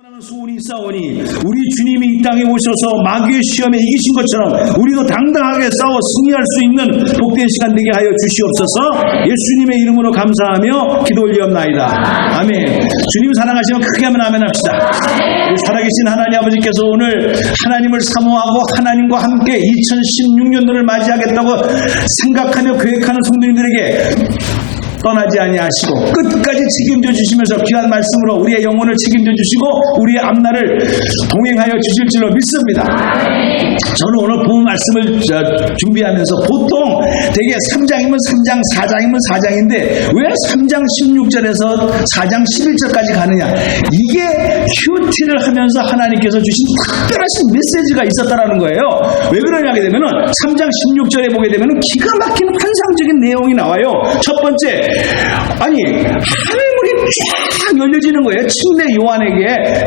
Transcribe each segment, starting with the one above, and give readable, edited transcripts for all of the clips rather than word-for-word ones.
소원이 있사오니 우리 주님이 이 땅에 오셔서 마귀의 시험에 이기신 것처럼 우리도 당당하게 싸워 승리할 수 있는 복된 시간 되게 하여 주시옵소서. 예수님의 이름으로 감사하며 기도 올리옵나이다. 아멘. 주님 사랑하시면 크게 하면 아멘 합시다. 우리 살아계신 하나님 아버지께서 오늘 하나님을 사모하고 하나님과 함께 2016년도를 맞이하겠다고 생각하며 계획하는 성도님들에게 떠나지 아니하시고 끝까지 책임져 주시면서 귀한 말씀으로 우리의 영혼을 책임져 주시고 우리의 앞날을 동행하여 주실 줄로 믿습니다. 저는 오늘 본 말씀을 준비하면서 보통 되게 3장이면 3장, 4장이면 4장인데 왜 3장 16절에서 4장 11절까지 가느냐, 이게 큐티를 하면서 하나님께서 주신 특별하신 메시지가 있었다라는 거예요. 왜 그러냐 하게 되면은 3장 16절에 보게 되면은 기가 막히는 환상적인 내용이 나와요. 첫 번째, 아니 하늘문이 쫙 열려지는 거예요. 침례 요한에게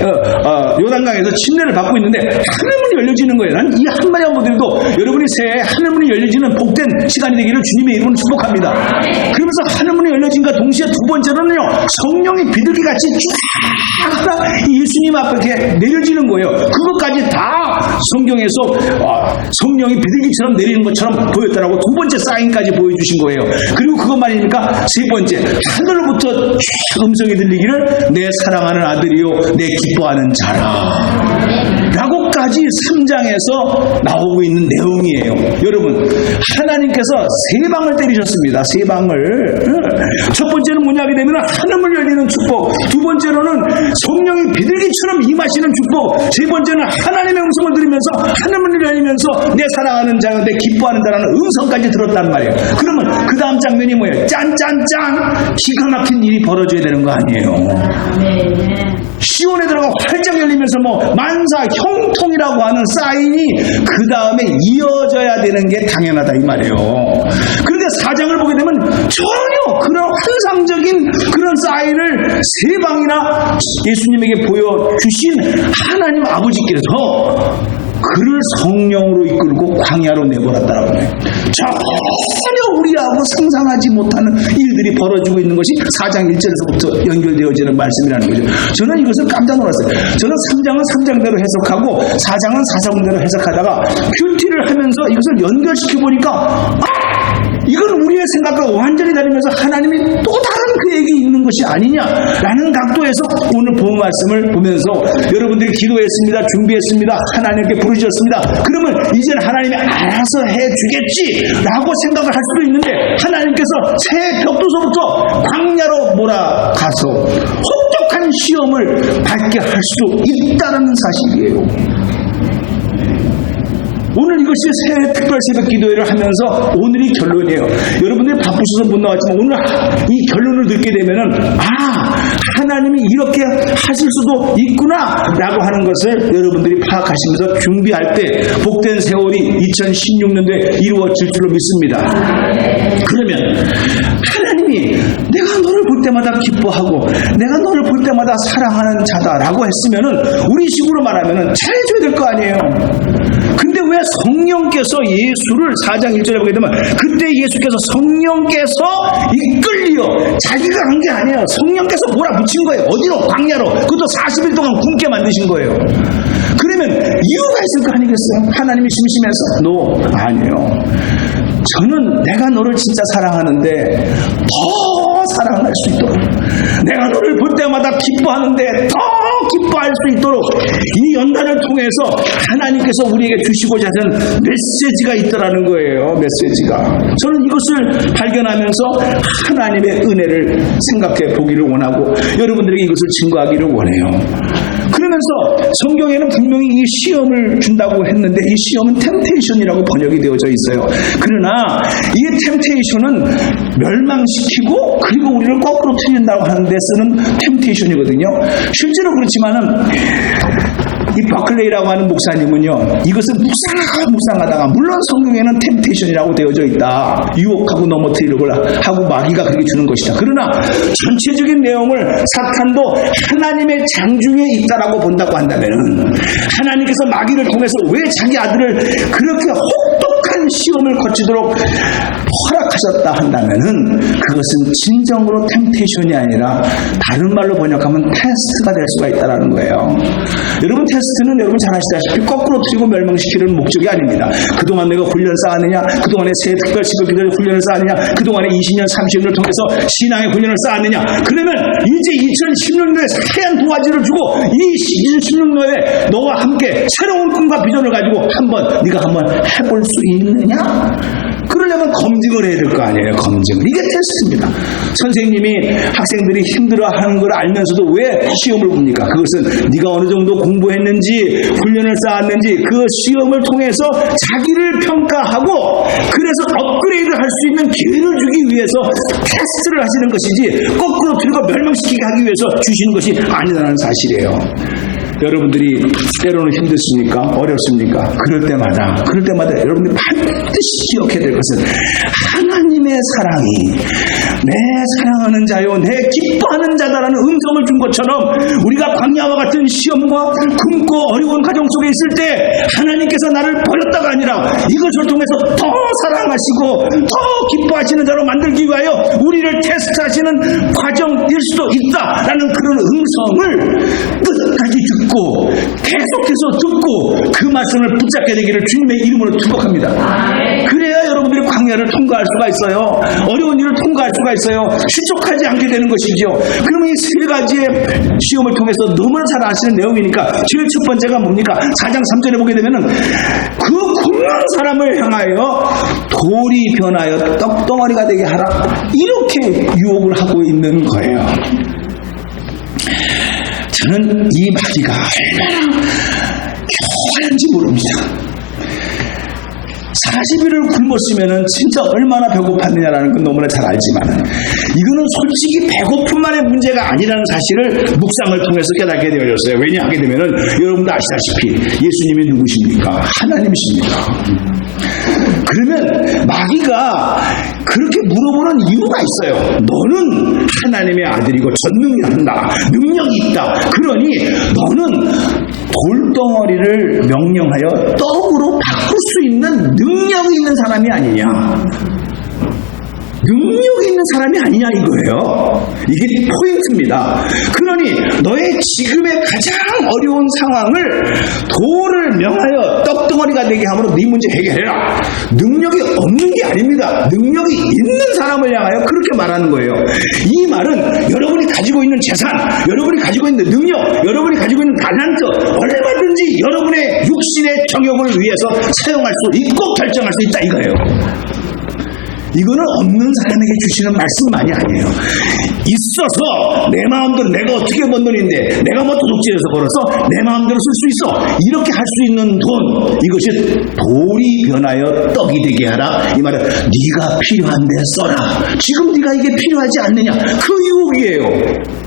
요단강에서 침례를 받고 있는데 하늘문이 열려지는 거예요. 난 이 한마디 한마디도 여러분이 새해 하늘문이 열려지는 복된 시간이 되기를 주님의 이름으로 축복합니다. 그러면서 하늘문이 열려진과 동시에 두 번째로는요, 성령이 비둘기같이 쫙 예수님 앞에 내려지는 거예요. 그것까지 다 성경에서 성령이 비둘기처럼 내리는 것처럼 보였다라고 두 번째 사인까지 보여주신 거예요. 그리고 그것만이니까 세 번째, 하늘로부터 음성이 들리기를 내 사랑하는 아들이요 내 기뻐하는 자라 라고까지 3장에서 나오고 있는 내용이에요. 여러분, 하나님께서 세 방을 때리셨습니다. 세 방을. 첫 번째는 뭐냐 하게 되면 하늘문 열리는 축복, 두 번째로는 성령이 비둘기처럼 임하시는 축복, 세 번째는 하나님의 음성을 들으면서 하늘문이 열리면서 내 사랑하는 자가 내 기뻐하는 자라는 음성까지 들었단 말이에요. 그러면 그 다음 장면이 뭐예요? 짠짠짠, 기가 막힌 일이 벌어져야 되는 거 아니에요. 시온에 들어가 활짝 열리면서 만사 형통이라고 하는 사인이 그 다음에 이어져야 되는 게 당연하다 이 말이에요. 그런데 4장을 보게 되면 전혀 그런 환상적인 그런 사인을 세 방이나 예수님에게 보여주신 하나님 아버지께서 그를 성령으로 이끌고 광야로 내버렸다라고 해요. 전혀 우리하고 상상하지 못하는 일들이 벌어지고 있는 것이 4장 1절에서부터 연결되어지는 말씀이라는 거죠. 저는 이것을 깜짝 놀랐어요. 저는 3장은 3장대로 해석하고 4장은 4장대로 해석하다가 큐티를 하면서 이것을 연결시켜보니까 이건 우리의 생각과 완전히 다르면서 하나님이 또 다른 계획이 있는 것이 아니냐라는 각도에서 오늘 본 말씀을 보면서 여러분들이 기도했습니다. 준비했습니다. 하나님께 부르셨습니다. 그러면 이제는 하나님이 알아서 해주겠지라고 생각을 할 수도 있는데 하나님께서 새 벽두서부터 광야로 몰아가서 혹독한 시험을 받게 할 수 있다는 사실이에요. 오늘 이것이 새해 특별 새벽 기도회를 하면서 오늘이 결론이에요. 여러분들이 바쁘셔서 못 나왔지만 오늘 이 결론을 듣게 되면은 하나님이 이렇게 하실 수도 있구나 라고 하는 것을 여러분들이 파악하시면서 준비할 때 복된 세월이 2016년도에 이루어질 줄로 믿습니다. 그러면 하나님이 내가 너를 볼 때마다 기뻐하고 내가 너를 볼 때마다 사랑하는 자다라고 했으면은 우리 식으로 말하면은 잘해줘야 될 거 아니에요. 근데 왜 성령께서 예수를 4장 1절에 보게 되면 그때 예수께서 성령께서 이끌리어 자기가 한 게 아니에요. 성령께서 몰아붙인 거예요. 어디로? 광야로. 그것도 40일 동안 굶게 만드신 거예요. 그러면 이유가 있을 거 아니겠어요? 하나님이 심심해서? 아니에요. 저는 내가 너를 진짜 사랑하는데 더 사랑할 수 있도록, 내가 너를 볼 때마다 기뻐하는데 더 기뻐할 수 있도록 이 연단을 통해서 하나님께서 우리에게 주시고자 하는 메시지가 있더라는 거예요. 메시지가. 저는 이것을 발견하면서 하나님의 은혜를 생각해 보기를 원하고 여러분들에게 이것을 증거하기를 원해요. 그러면서 성경에는 분명히 이 시험을 준다고 했는데 이 시험은 템테이션이라고 번역이 되어져 있어요. 그러나 이 템테이션은 멸망시키고 그리고 우리를 거꾸로 틀린다고 하는데 쓰는 템테이션이거든요. 실제로 그렇지만은 이 버클레이라고 하는 목사님은요, 이것을 묵상하다가 물론 성경에는 템테이션이라고 되어져 있다. 유혹하고 넘어뜨리려고 하고 마귀가 그렇게 주는 것이다. 그러나 전체적인 내용을 사탄도 하나님의 장중에 있다라고 본다고 한다면 하나님께서 마귀를 통해서 왜 자기 아들을 그렇게 혹독한 시험을 거치도록 가졌다 한다면은 그것은 진정으로 템테이션이 아니라 다른 말로 번역하면 테스트가 될 수가 있다는 거예요. 여러분, 테스트는 여러분 잘 아시다시피 거꾸로 틀리고 멸망시키는 목적이 아닙니다. 그동안 내가 훈련 쌓았느냐, 그동안에 새 특별시설 기도의 훈련을 쌓았느냐, 그동안에 20년 30년을 통해서 신앙의 훈련을 쌓았느냐. 그러면 이제 2016년에 새한 도화지를 주고 이 2016년에 너와 함께 새로운 꿈과 비전을 가지고 네가 한번 해볼 수 있느냐? 그러려면 검증을 해야 될 거 아니에요. 검증을. 이게 테스트입니다. 선생님이 학생들이 힘들어하는 걸 알면서도 왜 시험을 봅니까? 그것은 네가 어느 정도 공부했는지 훈련을 쌓았는지 그 시험을 통해서 자기를 평가하고 그래서 업그레이드 할 수 있는 기회를 주기 위해서 테스트를 하시는 것이지 거꾸로 틀고 멸망시키게 하기 위해서 주시는 것이 아니라는 사실이에요. 여러분들이 때로는 힘드십니까? 어렵습니까? 그럴 때마다 여러분들이 반드시 기억해야 될 것은 하나님의 사랑이 내 사랑하는 자요 내 기뻐하는 자다라는 음성을 준 것처럼 우리가 광야와 같은 시험과 굶고 어려운 가정 속에 있을 때 하나님께서 나를 버렸다가 아니라 이것을 통해서 더 사랑하시고 더 기뻐하시는 자로 만들기 위하여 우리를 테스트하시는 과정일 수도 있다라는 그런 음성을 끝까지 듣고 계속해서 듣고 그 말씀을 붙잡게 되기를 주님의 이름으로 축복합니다. 그래야 여러분들이 광야를 통과할 수가 있어요. 어려운 일을 통과할 수가 있어요. 실족하지 않게 되는 것이죠. 그러면 이 세 가지의 시험을 통해서 너무나 잘 아시는 내용이니까 제일 첫 번째가 뭡니까? 4장 3절에 보게 되면은 그 굶는 사람을 향하여 돌이 변하여 떡덩어리가 되게 하라. 이렇게 유혹을 하고 있는 거예요. 저는 이 마귀가 얼마나 교활한지 모릅니다. 40일을 굶었으면 진짜 얼마나 배고팠느냐라는 건 너무나 잘 알지만 이거는 솔직히 배고픔만의 문제가 아니라는 사실을 묵상을 통해서 깨닫게 되어졌어요. 왜냐하게 되면은 여러분도 아시다시피 예수님이 누구십니까? 하나님이십니다. 그러면 마귀가 그렇게 물어보는 이유가 있어요. 너는 하나님의 아들이고 전능한다. 능력이 있다. 그러니 너는 돌덩어리를 명령하여 떡으로 바꿀 수 있는 능력이 있는 사람이 아니냐. 능력이 있는 사람이 아니냐 이거예요. 이게 포인트입니다. 그러니 너의 지금의 가장 어려운 상황을 돌을 명하여 떡덩어리가 되게 함으로 네 문제 해결해라. 능력이 없는 게 아닙니다. 능력이 있는 사람을 향하여 그렇게 말하는 거예요. 이 말은 여러분이 가지고 있는 재산, 여러분이 가지고 있는 능력, 여러분이 가지고 있는 달란트 얼마든지 여러분의 육신의 정욕을 위해서 사용할 수 있고 결정할 수 있다 이거예요. 이거는 없는 사람에게 주시는 말씀만이 아니에요. 있어서 내 마음대로 내가 어떻게 번 돈인데 내가 뭐 도둑질해서 벌어서 내 마음대로 쓸 수 있어. 이렇게 할 수 있는 돈, 이것이 돌이 변하여 떡이 되게 하라. 이 말은 네가 필요한데 써라. 지금 네가 이게 필요하지 않느냐. 그 유혹이에요.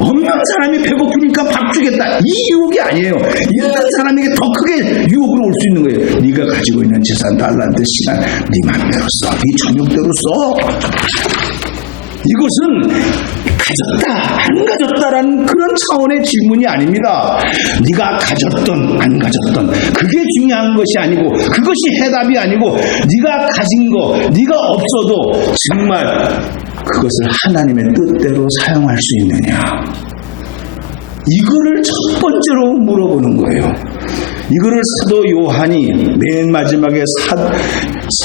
없는 사람이 배고프니까 밥 주겠다. 이 유혹이 아니에요. 있는 사람에게 더 크게 유혹으로 올 수 있는 거예요. 네가 가지고 있는 재산, 달란트, 시간 네 맘대로 써. 네 정욕대로 써. 이것은 가졌다 안 가졌다라는 그런 차원의 질문이 아닙니다. 네가 가졌던 안 가졌던 그게 중요한 것이 아니고 그것이 해답이 아니고 네가 가진 거 네가 없어도 정말 그것을 하나님의 뜻대로 사용할 수 있느냐. 이거를 첫 번째로 물어보는 거예요. 이거를 사도 요한이 맨 마지막에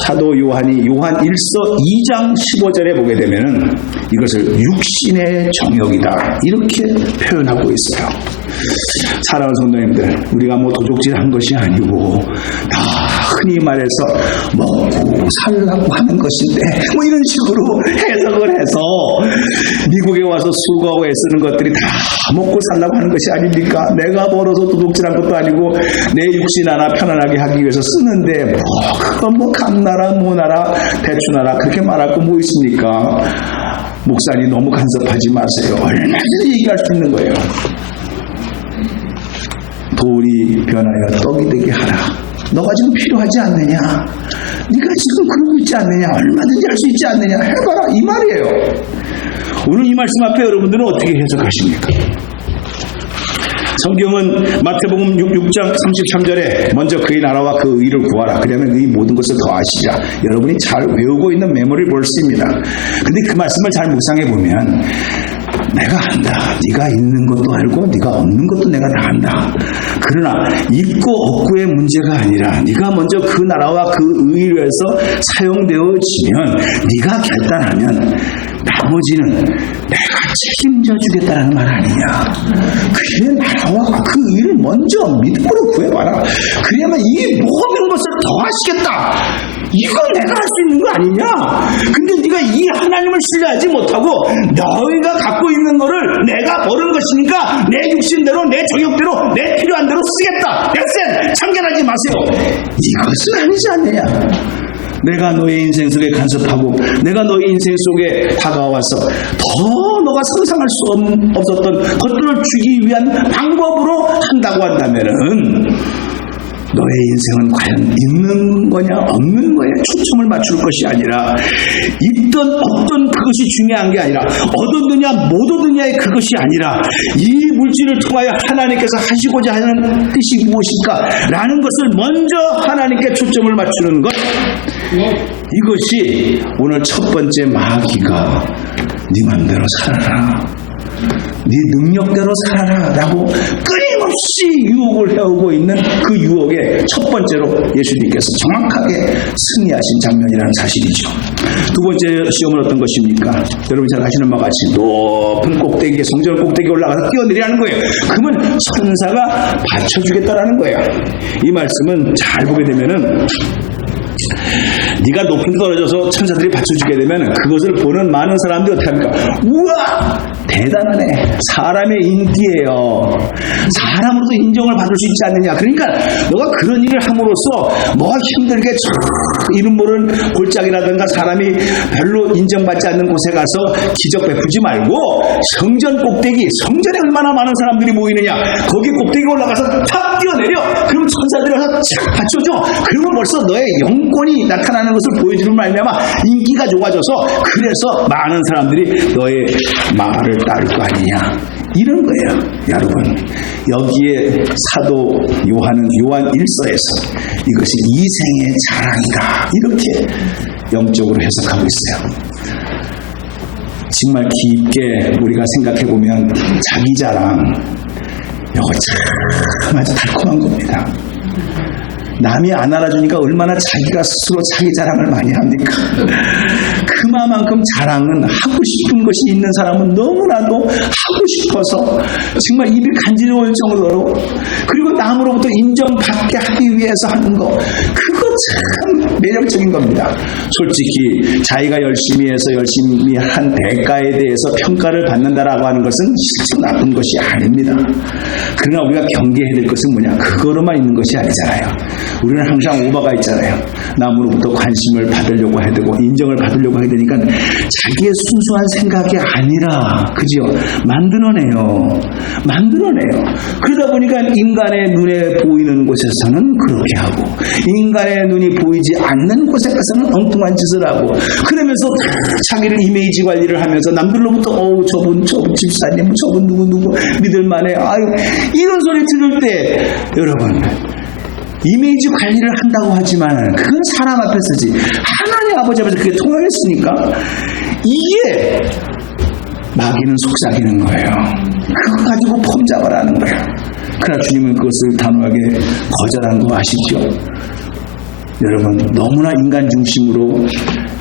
사도 요한이 요한 1서 2장 15절에 보게 되면은 이것을 육신의 정욕이다 이렇게 표현하고 있어요. 사랑하는 성도님들, 우리가 뭐 도둑질한 것이 아니고 다 흔히 말해서 먹고 살라고 하는 것인데 뭐 이런 식으로 해석을 해서 미국에 와서 수고하고 애쓰는 것들이 다 먹고 살라고 하는 것이 아닙니까? 내가 벌어서 도둑질한 것도 아니고 내 육신 하나 편안하게 하기 위해서 쓰는데 그건 뭐 감나라 뭐나라 대추나라 그렇게 말할 거 뭐 있습니까? 목사님 너무 간섭하지 마세요. 얼마든지 얘기할 수 있는 거예요. 돌이 변하여 떡이 되게 하라. 너가 지금 필요하지 않느냐? 네가 지금 그러고 있지 않느냐? 얼마든지 할 수 있지 않느냐? 해봐라 이 말이에요. 오늘 이 말씀 앞에 여러분들은 어떻게 해석하십니까? 성경은 마태복음 6장 33절에 먼저 그의 나라와 그 의를 구하라. 그러면 의 모든 것을 더하시리라. 여러분이 잘 외우고 있는 메모를 볼 수 있습니다. 근데 그 말씀을 잘 묵상해 보면 내가 안다. 네가 있는 것도 알고 네가 없는 것도 내가 다 안다. 그러나 있고 없고의 문제가 아니라 네가 먼저 그 나라와 그 의를 위해서 사용되어지면 네가 결단하면 나머지는 내가 책임져 주겠다는 말 아니냐. 그의 나라와 그 의를 먼저 믿음으로 구해봐라. 그래야만 이 모든 것을 더하시겠다. 이건 내가 할 수 있는 거 아니냐. 근데 네가 이 하나님을 신뢰하지 못하고 너희가 갖고 있는 거를 내가 버는 것이니까 내 육신대로 내 정욕대로 내 필요한 대로 쓰겠다. 엑센 참견하지 마세요. 이것은 아니지 않느냐. 내가 너의 인생 속에 간섭하고 내가 너의 인생 속에 다가와서 더 너가 상상할 수 없었던 것들을 주기 위한 방법으로 한다고 한다면은 너의 인생은 과연 있는 거냐 없는 거에 초점을 맞출 것이 아니라 있던 없던 그것이 중요한 게 아니라 얻었느냐 못 얻었느냐의 그것이 아니라 이 물질을 통하여 하나님께서 하시고자 하는 뜻이 무엇일까 라는 것을 먼저 하나님께 초점을 맞추는 것, 이것이 오늘 첫 번째 마귀가 네 맘대로 살아라, 네 능력대로 살아라 라고 끊임없이 유혹을 해오고 있는 그 유혹의 첫 번째로 예수님께서 정확하게 승리하신 장면이라는 사실이죠. 두 번째 시험은 어떤 것입니까? 여러분 잘 아시는 바와 같이 높은 꼭대기에, 성전 꼭대기에 올라가서 뛰어내리라는 거예요. 그러면 천사가 받쳐주겠다라는 거예요. 이 말씀은 잘 보게 되면은 네가 높이 떨어져서 천사들이 받쳐주게 되면 그것을 보는 많은 사람들이 어떻게 합니까? 우와! 대단하네. 사람의 인기예요. 사람으로도 인정을 받을 수 있지 않느냐. 그러니까 너가 그런 일을 함으로써 뭐 힘들게 이름 모르는 골짜기라든가 사람이 별로 인정받지 않는 곳에 가서 기적 베푸지 말고 성전 꼭대기, 성전에 얼마나 많은 사람들이 모이느냐. 거기 꼭대기 올라가서 탁 뛰어내려. 그럼 천사들이 와서 쫙 받쳐줘. 그러면 벌써 너의 영권이 나타나는 것을 보여주는 말미암아 인기가 좋아져서 그래서 많은 사람들이 너의 말을 따를 거 아니냐. 이런 거예요. 여러분, 여기에 사도 요한 1서에서 이것이 이생의 자랑이다, 이렇게 영적으로 해석하고 있어요. 정말 깊게 우리가 생각해 보면 자기 자랑, 이거 참 아주 달콤한 겁니다. 남이 안 알아주니까 얼마나 자기가 스스로 자기 자랑을 많이 합니까? 그만큼 자랑은 하고 싶은 것이 있는 사람은 너무나도 하고 싶어서 정말 입이 간지러울 정도로, 그리고 남으로부터 인정받게 하기 위해서 하는 거, 그거 참 매력적인 겁니다. 솔직히 자기가 열심히 해서 열심히 한 대가에 대해서 평가를 받는다라고 하는 것은 실제 나쁜 것이 아닙니다. 그러나 우리가 경계해야 될 것은 뭐냐? 그거로만 있는 것이 아니잖아요. 우리는 항상 오바가 있잖아요. 남으로부터 관심을 받으려고 해야 되고 인정을 받으려고 해야 되니까 자기의 순수한 생각이 아니라, 그죠? 만들어내요. 그러다 보니까 인간의 눈에 보이는 곳에서는 그렇게 하고 인간의 눈이 보이지 않는 곳에 가서는 엉뚱한 짓을 하고, 그러면서 자기를 이미지 관리를 하면서 남들로부터 저분 집사님, 저분 누구 믿을만해, 아유, 이런 소리 들을 때 여러분, 이미지 관리를 한다고 하지만 그건 사람 앞에서지 하나님 아버지 앞에서 그게 통하겠습니까? 이게 마귀는 속삭이는 거예요. 그거 가지고 폼잡을 하는 거예요. 그러나 주님은 그것을 단호하게 거절한 거 아시죠? 여러분, 너무나 인간 중심으로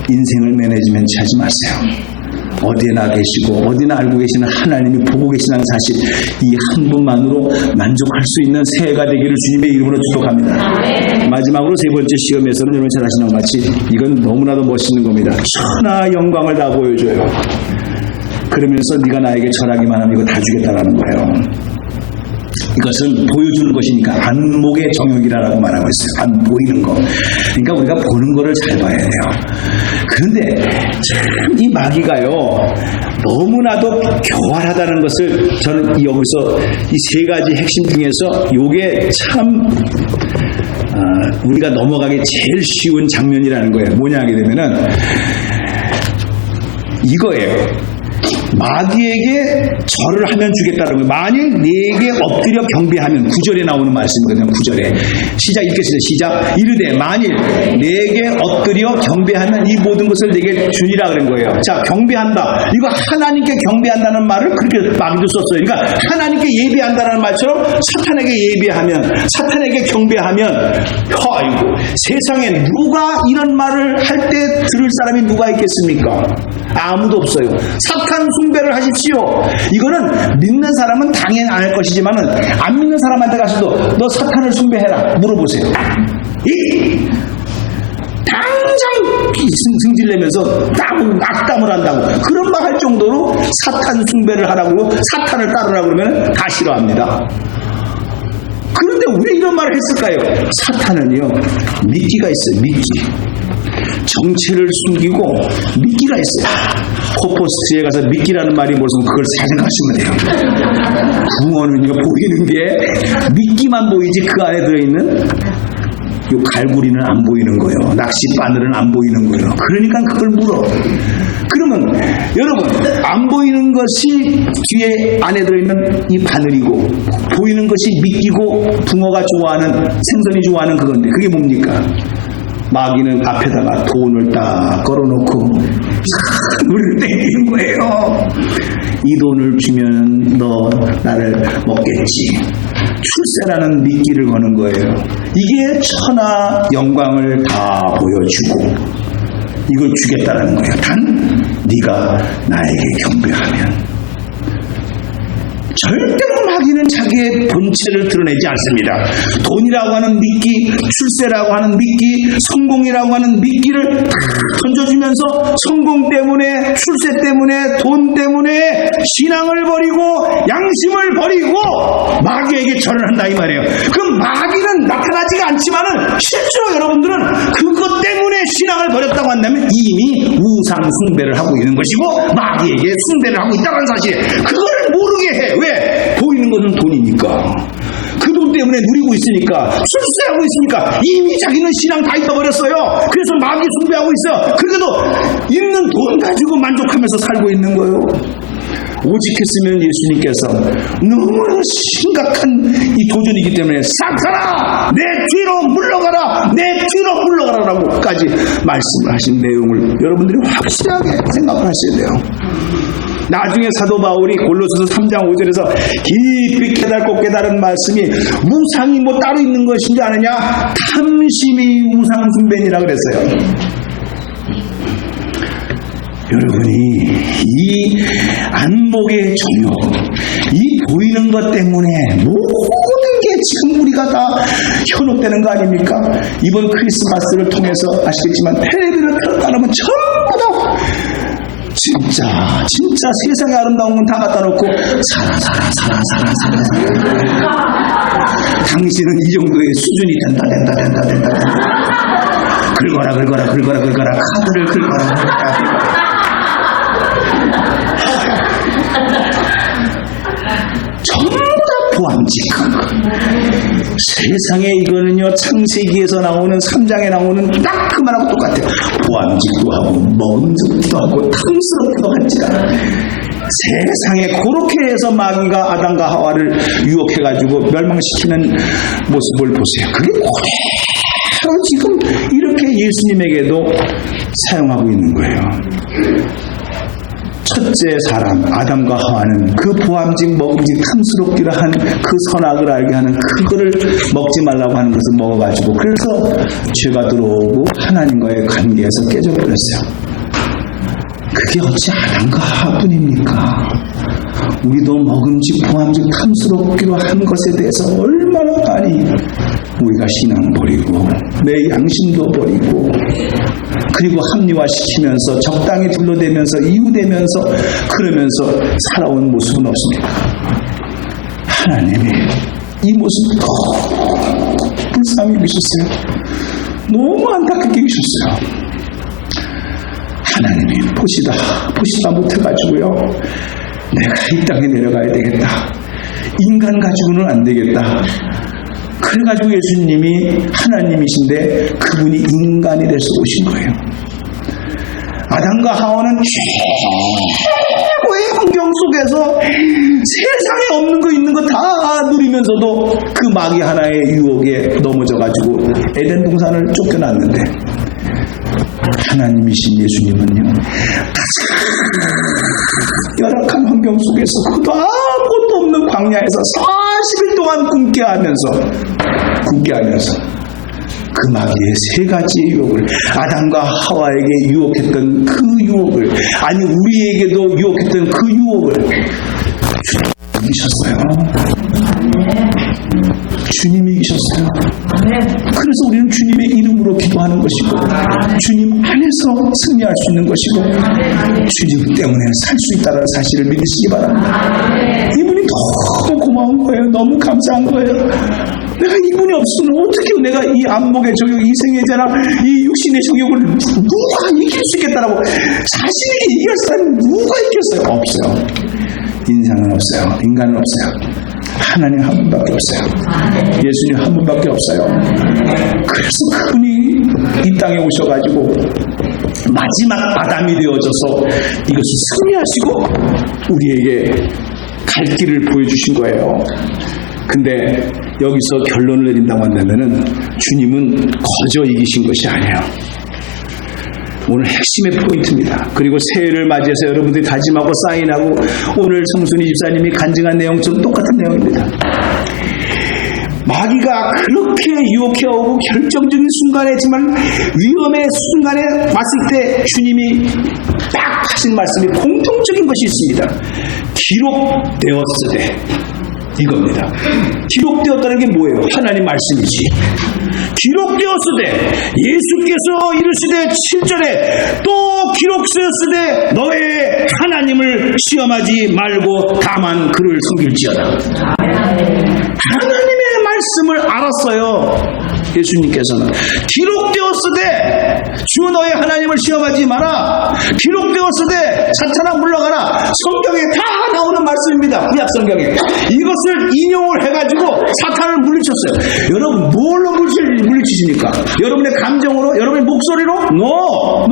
인생을 매니지먼트 하지 마세요. 어디에나 계시고 어디나 알고 계시는 하나님이 보고 계시다는 사실, 이 한 분만으로 만족할 수 있는 새해가 되기를 주님의 이름으로 축복합니다. 마지막으로 세 번째 시험에서는 여러분 잘 아시는 것 같이 이건 너무나도 멋있는 겁니다. 천하 영광을 다 보여줘요. 그러면서 네가 나에게 절하기만 하면 이거 다 주겠다라는 거예요. 이것은 보여주는 것이니까 안목의 정욕이라고 말하고 있어요. 안 보이는 거. 그러니까 우리가 보는 거를 잘 봐야 돼요. 그런데 참 이 마귀가요, 너무나도 교활하다는 것을 저는 여기서 이 세 가지 핵심 중에서 이게 참 우리가 넘어가기 제일 쉬운 장면이라는 거예요. 뭐냐 하게 되면은 이거예요. 마귀에게 절을 하면 주겠다는 거예요. 만일 네게 엎드려 경배하면 9절에 나오는 말씀이거든요. 9절에 시작 읽겠습니다. 시작. 이르되 만일 네게 엎드려 경배하면 이 모든 것을 네게 주니라 그런 거예요. 자, 경배한다. 이거 하나님께 경배한다는 말을 그렇게 마귀도 썼어요. 그러니까 하나님께 예배한다는 말처럼 사탄에게 예배하면, 사탄에게 경배하면, 아이고, 세상에 누가 이런 말을 할 때 들을 사람이 누가 있겠습니까? 아무도 없어요. 사탄 숭배를 하십시오. 이거는 믿는 사람은 당연히 안 할 것이지만은 안 믿는 사람한테 가서도 너 사탄을 숭배해라 물어보세요. 당장 승질내면서 악담을 한다고 그런 말 할 정도로 사탄 숭배를 하라고 사탄을 따르라고 그러면 다 싫어합니다. 그런데 왜 이런 말을 했을까요? 사탄은요, 미끼가 있어요. 미끼. 정체를 숨기고 미끼가 있어요. 포포스트에 가서 미끼라는 말이 무슨 그걸 잘 생각하시면 돼요. 붕어는요, 보이는 게 미끼만 보이지 그 안에 들어있는 요 갈고리는 안 보이는 거예요. 낚싯바늘은 안 보이는 거예요. 그러니까 그걸 물어. 그러면 여러분, 안 보이는 것이 뒤에 안에 들어있는 이 바늘이고 보이는 것이 미끼고 붕어가 좋아하는, 생선이 좋아하는 그건데 그게 뭡니까? 마귀는 앞에다가 돈을 딱 걸어놓고 우리를 땡기는 거예요. 이 돈을 주면 너 나를 먹겠지. 출세라는 미끼를 거는 거예요. 이게 천하 영광을 다 보여주고 이걸 주겠다는 거예요. 단 네가 나에게 경배하면. 절대로 마귀는 자기의 본체를 드러내지 않습니다. 돈이라고 하는 미끼, 출세라고 하는 미끼, 성공이라고 하는 미끼를 다 던져주면서 성공 때문에, 출세 때문에, 돈 때문에 신앙을 버리고 양심을 버리고 마귀에게 절을 한다 이 말이에요. 그럼 마귀는 나타나지가 않지만은 실제로 여러분들은 그것 때문에 신앙을 버렸다고 한다면 이미 우상 숭배를 하고 있는 것이고 마귀에게 숭배를 하고 있다는 사실. 그거를 모르게 해. 왜? 보이는 것은 돈이니까. 그 돈 때문에 누리고 있으니까, 출세하고 있으니까 이미 자기는 신앙 다 잊어버렸어요. 그래서 마귀 숭배하고 있어요. 그래도 있는 돈 가지고 만족하면서 살고 있는 거예요. 오직 했으면 예수님께서 너무나 심각한 이 도전이기 때문에 사탄아 내 뒤로 물러가라, 내 뒤로 물러가라라고까지 말씀을 하신 내용을 여러분들이 확실하게 생각을 하셔야 돼요. 나중에 사도 바울이 골로새서 3장 5절에서 깊이 깨닫고 깨달은 말씀이 우상이 뭐 따로 있는 것인지 아느냐? 탐심이 우상 숭배니라 그랬어요. 여러분이 이 안목의 정욕, 이 보이는 것 때문에 모든 게 지금 우리가 다 현혹되는 거 아닙니까? 이번 크리스마스를 통해서 아시겠지만 텔레비를 켰다 놓으면 전부 다 진짜 세상에 아름다운 건 다 갖다 놓고 살아. 당신은 이 정도의 수준이 된다. 긁어라. 카드를 긁어라. 전부 다 보암직한 것. 세상에 이거는요, 창세기에서 나오는 3장에 나오는 딱 그 말하고 똑같아요. 보암직도 하고 먼지도 하고 탐스럽기도 한지라. 세상에 그렇게 해서 마귀가 아담과 하와를 유혹해가지고 멸망시키는 모습을 보세요. 그게 그대로 지금 이렇게 예수님에게도 사용하고 있는 거예요. 첫째 사람 아담과 하와는 그 보암직 먹음직 탐스럽기를 한 그 선악을 알게 하는 그거를 먹지 말라고 하는 것을 먹어가지고 그래서 죄가 들어오고 하나님과의 관계에서 깨져버렸어요. 그게 어찌 아담과 하와뿐입니까? 우리도 먹음직 보암직 탐스럽기로 한 것에 대해서 얼마나 많이 우리가 신앙 버리고 내 양심도 버리고 그리고 합리화시키면서 적당히 둘러대면서 이유되면서 그러면서 살아온 모습은 없습니까? 하나님이 이 모습을 너무 불쌍히 여기셨어요. 너무 안타깝게 여기셨어요. 하나님이 보시다 못해가지고요, 내가 이 땅에 내려가야 되겠다. 인간 가지고는 안 되겠다. 그래가지고 예수님이 하나님이신데 그분이 인간이 돼서 오신 거예요. 아담과 하와는 최고의 환경 속에서 세상에 없는 거 있는 거 다 누리면서도 그 마귀 하나의 유혹에 넘어져가지고 에덴 동산을 쫓겨났는데, 하나님이신 예수님은요, 가장 열악한 환경 속에서 그것도 아무것도 없는 광야에서 40일 동안 굶게 하면서 그 마귀의 세 가지의 유혹을, 아담과 하와에게 유혹했던 그 유혹을, 아니 우리에게도 유혹했던 그 유혹을 이기셨어요. 주님이 이기셨어요. 그래서 우리는 주님의 이름으로 기도하는 것이고, 주님 안에서 승리할 수 있는 것이고, 주님 때문에 살 수 있다는 사실을 믿으시기 바랍니다. 이분이 너무 고마운 거예요. 너무 감사한 거예요. 내가 이분이 없으면 어떻게 내가 이 안목의 저격, 이 생애자나 이 육신의 저격을 누가 이길 수 있겠다라고, 자신에게 이길 사람이 누가 있겠어요? 없어요. 인상은 없어요. 인간은 없어요. 하나님 한 분밖에 없어요. 예수님 한 분밖에 없어요. 그래서 그분이 이 땅에 오셔가지고 마지막 아담이 되어져서 이것을 승리하시고 우리에게 갈 길을 보여주신 거예요. 근데 여기서 결론을 내린다고 한다면은 주님은 거저 이기신 것이 아니에요. 오늘 핵심의 포인트입니다. 그리고 새해를 맞이해서 여러분들이 다짐하고 사인하고 오늘 성순이 집사님이 간증한 내용처럼 똑같은 내용입니다. 마귀가 그렇게 유혹해오고 결정적인 순간에지만 위험의 순간에 왔을 때 주님이 딱 하신 말씀이 공통적인 것이 있습니다. 기록되었으되, 이겁니다. 기록되었다는 게 뭐예요? 하나님 말씀이지. 기록되었으되, 예수께서 이르시되 7절에 또 기록되었으되 너의 하나님을 시험하지 말고 다만 그를 섬길지어다. 하나님의 말씀을 알았어요. 예수님께서는 기록되었으되 주 너의 하나님을 시험하지 마라. 기록되었으되 사탄아 물러가라. 성경에 다 나오는 말씀입니다. 구약 성경에 이것을 인용을 해가지고 사탄을 물리쳤어요. 여러분 뭘로 물리치십니까? 여러분의 감정으로? 여러분의 목소리로? No.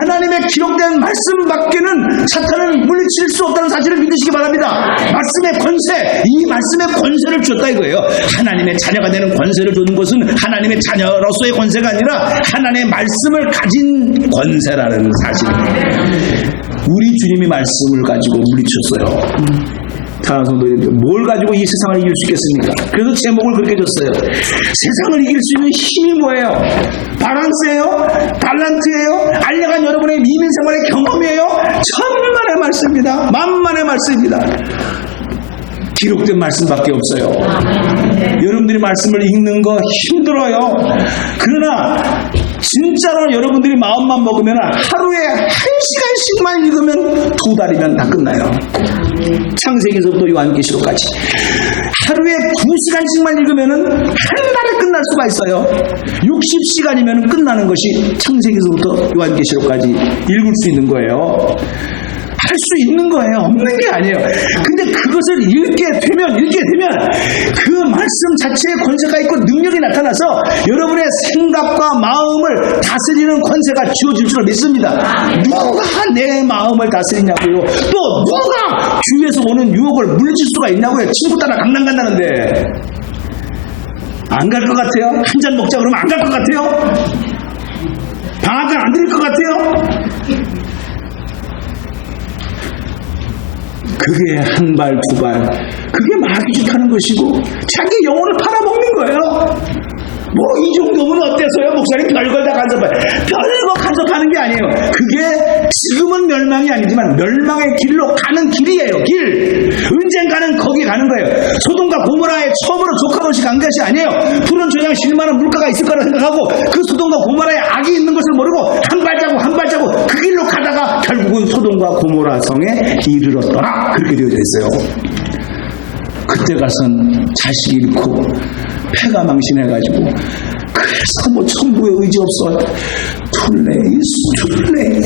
하나님의 기록된 말씀밖에는 사탄을 물리칠 수 없다는 사실을 믿으시기 바랍니다. 말씀의 권세, 이 말씀의 권세를 줬다 이거예요. 하나님의 자녀가 되는 권세를 줬는 것은 하나님의 자녀로서의 권세가 아니라 하나님의 말씀을 가진 권세라는 사실입니다. 우리 주님이 말씀을 가지고 물리쳤어요. 뭘 가지고 이 세상을 이길 수 있겠습니까? 그래서 제목을 그렇게 줬어요. 세상을 이길 수 있는 힘이 뭐예요? 바란스예요? 달란트예요? 알려간 여러분의 이민 생활의 경험이에요? 천만의 말씀입니다. 만만의 말씀입니다. 기록된 말씀밖에 없어요. 여러분들이 말씀을 읽는 거 힘들어요. 그러나 진짜로 여러분들이 마음만 먹으면 하루에 1시간씩만 읽으면 2달이면 다 끝나요. 창세기서부터 요한계시록까지 하루에 2시간씩만 읽으면 한 달에 끝날 수가 있어요. 60시간이면 끝나는 것이 창세기서부터 요한계시록까지 읽을 수 있는 거예요. 할 수 있는 거예요. 없는 게 아니에요. 근데 그것을 읽게 되면 그 말씀 자체에 권세가 있고 능력이 나타나서 여러분의 생각과 마음을 다스리는 권세가 주어질 줄 믿습니다. 누가 내 마음을 다스리냐고요. 또 누가 주위에서 오는 유혹을 물리칠 수가 있냐고요. 친구 따라 강남 간다는데 안 갈 것 같아요? 한 잔 먹자 그러면 안 갈 것 같아요? 방학은 안 들을 것 같아요? 그게 한 발, 두 발, 그게 마귀 짓하는 것이고 자기 영혼을 팔아먹는 거예요. 뭐 이 정도면 어때서요? 목사님 별걸 다 간섭해요. 별거 간섭하는 게 아니에요. 그게 지금은 멸망이 아니지만 멸망의 길로 가는 길이에요. 길. 언젠가는 거기 가는 거예요. 소돔과 고모라에 처음으로 조카롯이 간 것이 아니에요. 푸른 조장 실만한 물가가 있을 거라 생각하고 그 소돔과 고모라에 악이 있는 것을 모르고 한 발자국 그 길로 가다가 결국은 소돔과 고모라 성에 이르렀더라. 그렇게 되어져 있어요. 그때 가선 자식 잃고 패가 망신해가지고 그래서 뭐 천국에 의지 없어 툴레 왜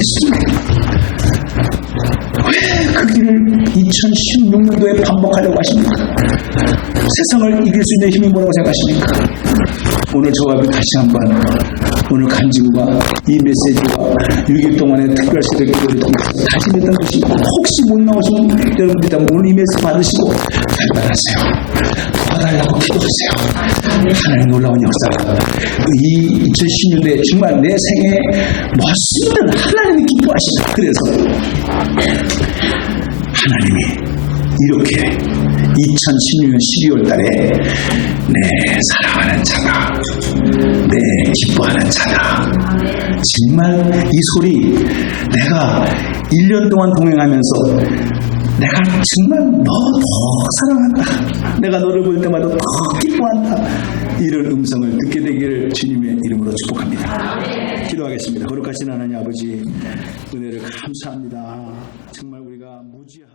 그 길을 2016년도에 반복하려고 하십니까? 세상을 이길 수 있는 힘이 뭐라고 생각하십니까? 오늘 저와 다시 한번 오늘 간증과 이 메시지와 6일 동안의 특별 새벽 기도를 통해서 다짐했던 것이 혹시 못 나오신 여러분들 있다면 오늘 이 메시지 받으시고 발발하세요. 도와달라고 기도하세요. 하나님 놀라운 역사가 이 2016년에 정말 내 생에 멋있는 하나님이 기뻐하시다. 그래서 하나님이 이렇게 2016년 12월 달에 내 사랑하는 자다, 내 기뻐하는 자다. 정말 이 소리 내가 1년 동안 동행하면서 내가 정말 너 더 사랑한다, 내가 너를 볼 때마다 더 기뻐한다, 이런 음성을 듣게 되기를 주님의 이름으로 축복합니다. 기도하겠습니다. 거룩하신 하나님 아버지, 은혜를 감사합니다. 정말 우리가 무지한